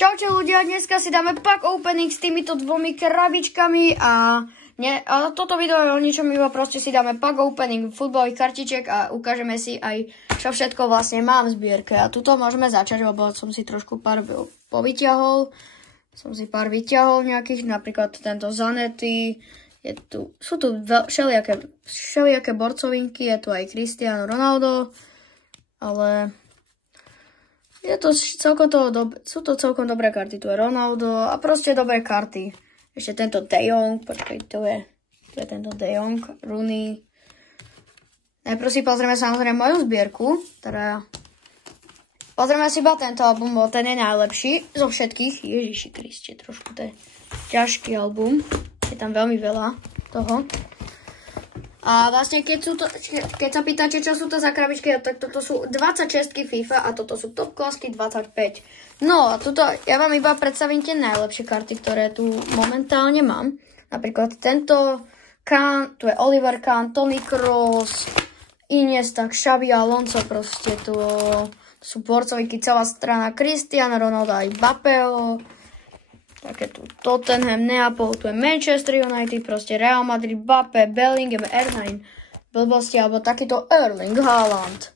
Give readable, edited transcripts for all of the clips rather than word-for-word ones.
Čaute ľudia, dneska si dáme pack opening s týmito dvomi krabičkami a toto video je o ničom, iba proste si dáme pack opening futbalových kartičiek a ukážeme si aj, čo všetko vlastne mám v zbierke. A tuto môžeme začať, lebo som si trošku pár povyťahol. Som si pár vyťahol nejakých, napríklad tento Zanetti. Sú tu všelijaké borcovinky, je tu aj Cristiano Ronaldo, ale sú to celkom dobré karty. Tu je Ronaldo a proste dobré karty. Ešte tento De Jong, počkaj, to je tento De Jong, Rooney. Najprv si pozrieme samozrejme moju zbierku, pozrieme si iba tento album, bo ten je najlepší zo všetkých. Ježiši Kriste, trošku to je ťažký album, je tam veľmi veľa toho. A vlastne, keď sa pýtate, čo sú to za krabičky, tak toto sú 26 FIFA a toto sú top klasky 25. No a tuto ja vám iba predstavím tie najlepšie karty, ktoré tu momentálne mám. Napríklad tento Kahn, tu je Oliver Kahn, Toni Kroos, Iniesta, Xabi Alonso, proste tu sú borcovinky, celá strana Cristiano Ronaldo aj Mbappého. Také tu Tottenham, Neapol, tu je Manchester United, proste Real Madrid, Mbappé, Bellingham, R9, blbosti, alebo takýto Erling Haaland.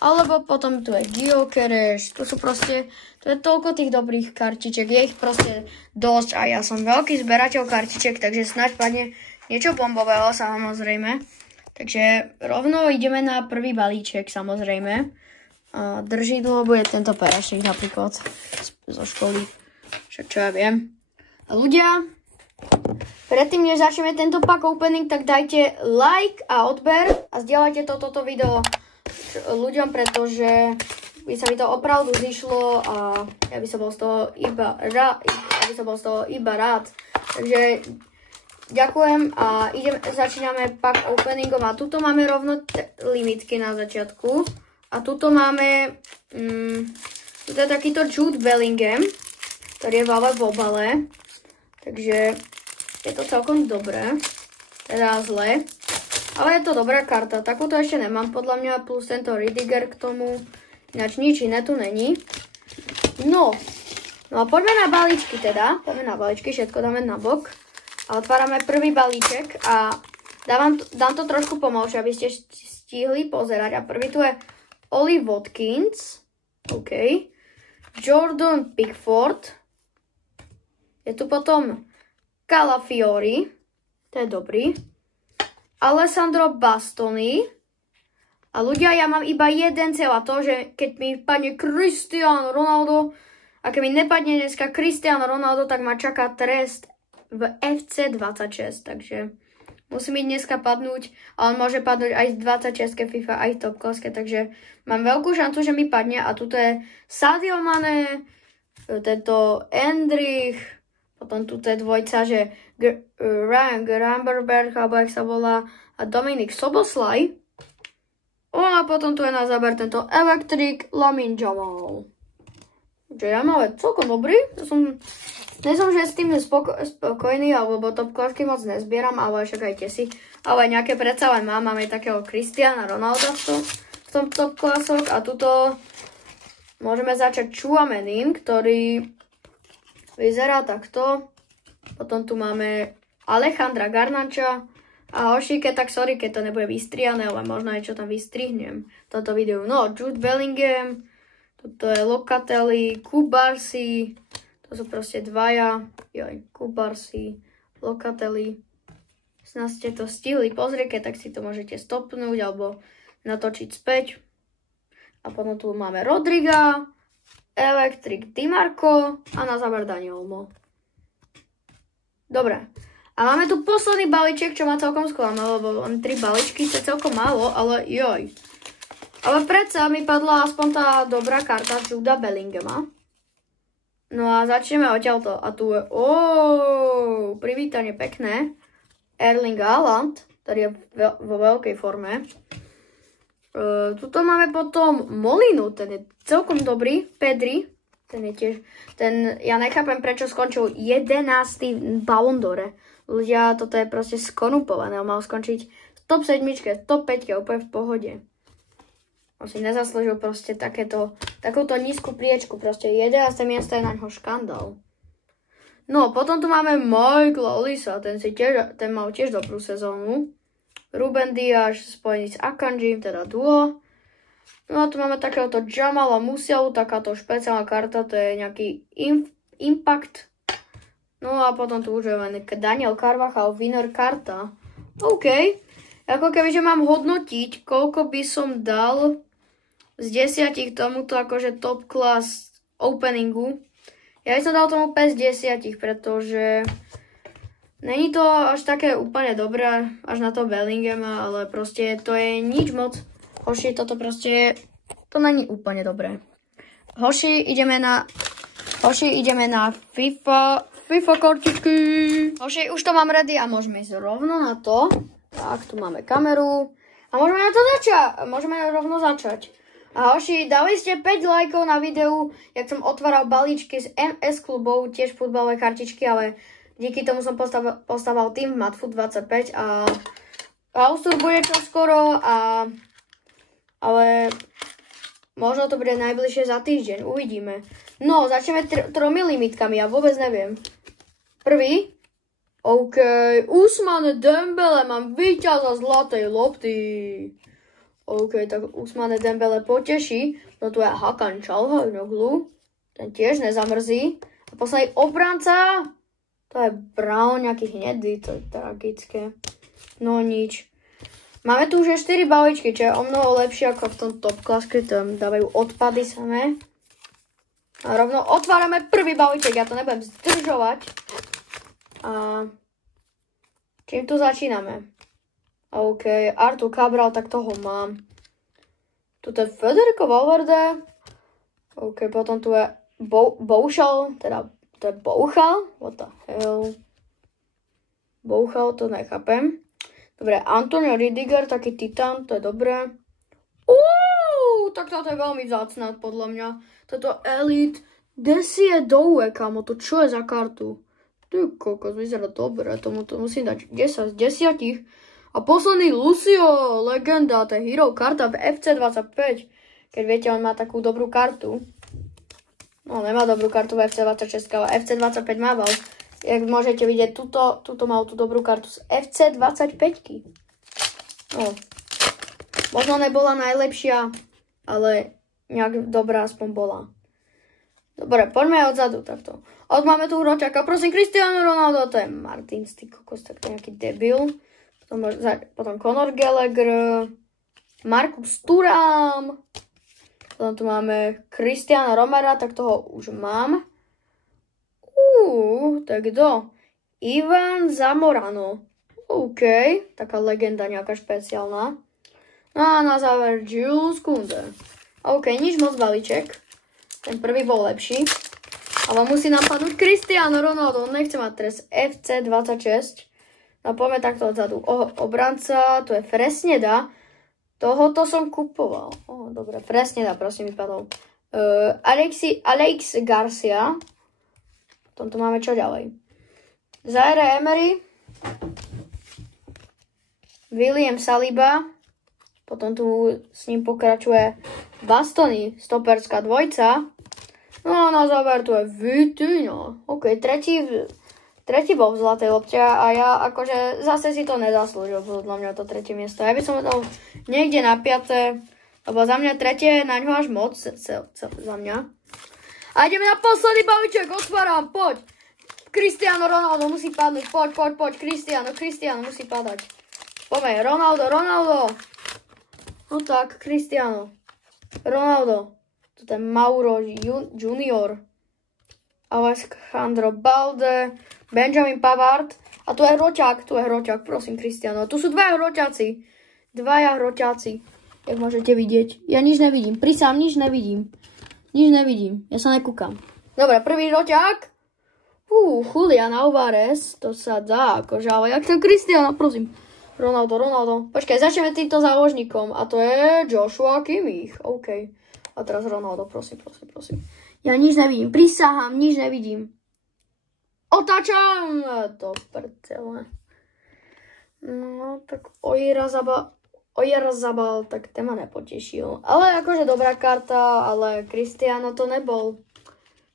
Alebo potom tu je Gyökeres, tu je toľko tých dobrých kartiček, je ich proste dosť a ja som veľký zberateľ kartiček, takže snáď padne niečo bombového, samozrejme. Takže rovno ideme na prvý balíček, samozrejme. A držidlo bude tento perašník napríklad zo školy. Však čo ja viem. A ľudia, predtým než začneme tento pack opening, tak dajte like a odber a zdieľajte toto video ľuďom, pretože by sa mi to opravdu zišlo a ja by som bol z toho iba rád. Takže ďakujem a začíname pack openingom a tuto máme rovno limitky na začiatku a tuto máme tuto je takýto Jude Bellingham, ktorý je v obale, takže je to celkom dobré, teda zle, ale je to dobrá karta, takúto ešte nemám podľa mňa, plus tento Ridiger k tomu, ináč nič iné tu není. No a poďme na balíčky všetko dáme na bok a otvárame prvý balíček a dám to trošku pomalšie, aby ste stihli pozerať a prvý tu je Oli Watkins, OK, Jordan Pickford, je tu potom Calafiori, to je dobrý. Alessandro Bastoni. A ľudia, ja mám iba jeden cieľ a to, že keď mi padne Cristiano Ronaldo a keď mi nepadne dneska Cristiano Ronaldo, tak ma čaká trest v FC 26. Takže musí mi dneska padnúť a on môže padnúť aj z 26 FIFA, aj v top klaske. Takže mám veľkú šancu, že mi padne a tuto je Sadio Mane, tento Endrich, potom tu je dvojca, že Ryan Gravenberch, alebo jak sa volá, a Dominik Szoboszlai. A potom tu je na záber tento Electric Lamine Yamal. Takže Yamal je celkom dobrý. Nie som že s tým spokojný, alebo top klasky moc nezbieram, ale však aj si. Ale nejaké predsa len mám aj takého Cristiana Ronalda v tom top klasok. A tuto môžeme začať Chouamenim, ktorý vyzerá takto. Potom tu máme Alejandra Garnacha. A hošíke, tak sorry, keď to nebude vystrihané, ale možno aj čo tam vystrihnem v tomto videu. No, Jude Bellingham, toto je Locatelli, Kubarsi, to sú proste dvaja. Kubarsi, Locatelli. Snad ste to stihli pozrieť, tak si to môžete stopnúť alebo natočiť späť. A potom tu máme Rodriga, Electric Di Marco a na záver Dani Olmo. Dobre. A máme tu posledný balíček, čo ma celkom sklamal, lebo len 3 balíčky, to je celkom málo, ale joj. Ale predsa mi padla aspoň tá dobrá karta Juda Bellinghama. No a začneme odtiaľto. A tu je, privítanie pekné. Erling Haaland, ktorý je vo veľkej forme. Tuto máme potom Molinu, ten je celkom dobrý. Pedri, ten je tiež, ja nechápem, prečo skončil 11. Ballon d'Or. Ľudia, toto je proste skonupované, mal skončiť v top 7, top 5, úplne v pohode. On si nezaslúžil proste takúto nízku priečku. Proste 11. miesto je na ňo škandál. No, potom tu máme Michaela Ollisa. Ten mal tiež dobrú sezónu. Ruben Diaz spojený s Akanjim, teda duo. No a tu máme takéhoto Jamala Musialu, takáto špeciálna karta, to je nejaký Impact. No a potom tu už je len Daniel Carvajal, winner karta. OK. Ako kebyže mám hodnotiť, koľko by som dal z 10 tomuto akože top class openingu. Ja by som dal tomu 5 z 10, pretože není to až také úplne dobré, až na to Bellinghama, ale proste to je nič moc. Hoši, toto proste, to není úplne dobré. Hoši, ideme na FIFA kartičky. Hoši, už to mám ready a môžeme ísť rovno na to. Tak, tu máme kameru. A môžeme rovno začať. A hoši, dali ste 5 lajkov na videu, jak som otváral balíčky z MS klubov, tiež futbalové kartičky, ale díky tomu som postaval tým Matfoot 25 a Austur bude čoskoro, ale možno to bude najbližšie za týždeň, uvidíme. No, začneme 3 limitkami, ja vôbec neviem. Prvý. OK, Ousmane Dembele, mám víťaza zlatej lopty. OK, tak Ousmane Dembele poteší. No tu je Hakan Çalhanoğlu. Ten tiež nezamrzí. A posledný obranca. To je Brown, nejaký hnedý, to je tragické. No nič. Máme tu už 4 balíčky, čo je o mnoho lepšie ako v tom top class, keď tam dávajú odpady samé. A rovno otvárame prvý balíček, ja to nebudem zdržovať. A čím tu začíname? OK, Artur Cabral, tak toho mám. Tuto je Federico Valverde. OK, potom tu je Bouchal, teda to je Bouchal. What the hell? Bouchal, to nechápem. Dobre, Antonio Rüdiger, taký titán, to je dobré. Tak toto je veľmi vzácne, podľa mňa. Toto Elite Desie Doue, kamo, to čo je za kartu? Ty kokos, vyzerá dobre, tomu to musím dať 10 z 10. A posledný Lucio, legenda, to je hero karta v FC25. Keď viete, on má takú dobrú kartu. No, nemá dobrú kartu v FC26, ale FC25 mával. Jak môžete vidieť, tuto mal tú dobrú kartu z FC25. No, možno nebola najlepšia, ale nejak dobrá aspoň bola. Dobre, poďme odzadu takto. Máme tu hroťaka, prosím, Cristiano Ronaldo, to je Martin, ty kokos, tak to je nejaký debil. Potom Conor Gallagher, Marcus Thuram. Potom tu máme Cristiano Romera, tak toho už mám. Tak kto? Ivan Zamorano. OK, taká legenda nejaká špeciálna. No a na záver Jules Koundé. OK, nič moc balíček. Ten prvý bol lepší. Ale musí nám padnúť Cristiano Ronaldo. Nechce mať teraz FC26. No poďme takto odzadu. Obranca, tu je Fresneda. Tohoto som kupoval. Dobre, Fresneda, prosím, vypadol. Alex Garcia. Potom tu máme čo ďalej. Zaire Emery. William Saliba. Potom tu s ním pokračuje Bastoni, stoperská dvojca. No a na záver tu je Vitinha. OK, tretí bol v zlatej lopte a ja akože zase si to nezaslúžil podľa mňa to tretie miesto. Ja by som dal niekde na 5. Lebo za mňa tretie je na ňo až moc. Za mňa. A ideme na posledný balíček. Otváram, poď. Cristiano Ronaldo musí padnúť. Poď. Cristiano musí padať. Poďme, Ronaldo. No tak, Cristiano. Ronaldo. Toto je Mauro Junior. Alejandro Balde. Benjamin Pavard. A tu je hroťák, prosím, Cristiano. Tu sú dvaja hroťáci. Jak môžete vidieť. Ja nič nevidím. Prisám, nič nevidím. Ja sa nekúkam. Dobre, prvý hroťák. Julián Alvarez. To sa dá, akože, ale jak ten Cristiano, prosím. Ronaldo. Počkaj, začneme týmto záložníkom. A to je Joshua Kimmich. OK. A teraz Ronaldo, prosím. Ja nič nevidím. Prisahám, nič nevidím. Otáčam! To prcele. No, tak Oyarzabal, tak ten ma nepotešil. Ale akože dobrá karta, ale Cristiano to nebol.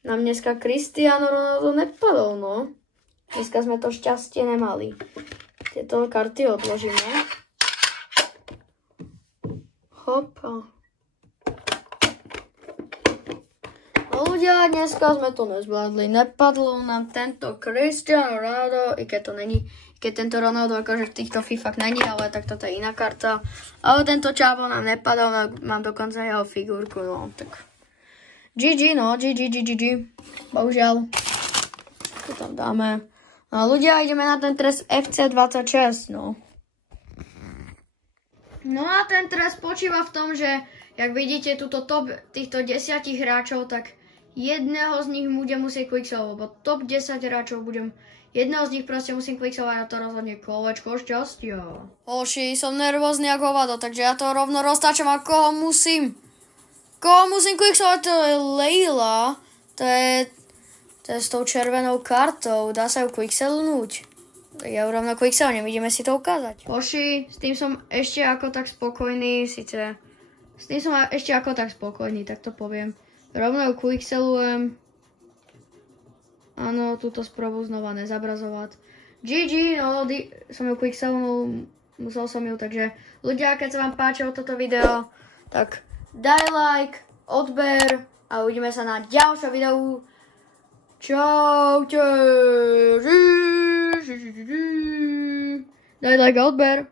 Nám dneska Cristiano Ronaldo nepadol, no. Dneska sme to šťastie nemali. Tieto karty odložíme. Hopa. No ľudia, dneska sme to nezvládli. Nepadlo nám tento Cristiano Ronaldo, i keď to není, keď tento Ronaldo akože v týchto FIFA není, ale tak toto je iná karta. Ale tento Čavo nám nepadol, mám dokonca jeho figurku, no tak. GG, no, GG. Bohužiaľ. To tam dáme. No ľudia, ideme na ten trest FC26, no. No a ten trest spočíva v tom, že, jak vidíte, túto top týchto 10 hráčov, tak jedného z nich budem musieť quicksovať, lebo top 10 hráčov jedného z nich proste musím quicksovať a to rozhodne kolečko šťastia. Hoši, som nervózny ako hovado, takže ja to rovno roztáčam a koho musím quicksovať, to je Leila, to je s tou červenou kartou, dá sa ju quickselnúť. Ja ju rovno quickselnem, ideme si to ukázať. Hoši, s tým som ešte ako tak spokojný, tak to poviem. Rovno ju quickselujem. Áno, túto správu znova nezabrazovať. GG, no, som ju quickselnul, musel som ju, takže ľudia, keď sa vám páčilo toto video, tak daj like, odber a uvidíme sa na ďalšom videu. Čaute. Daj like a odber.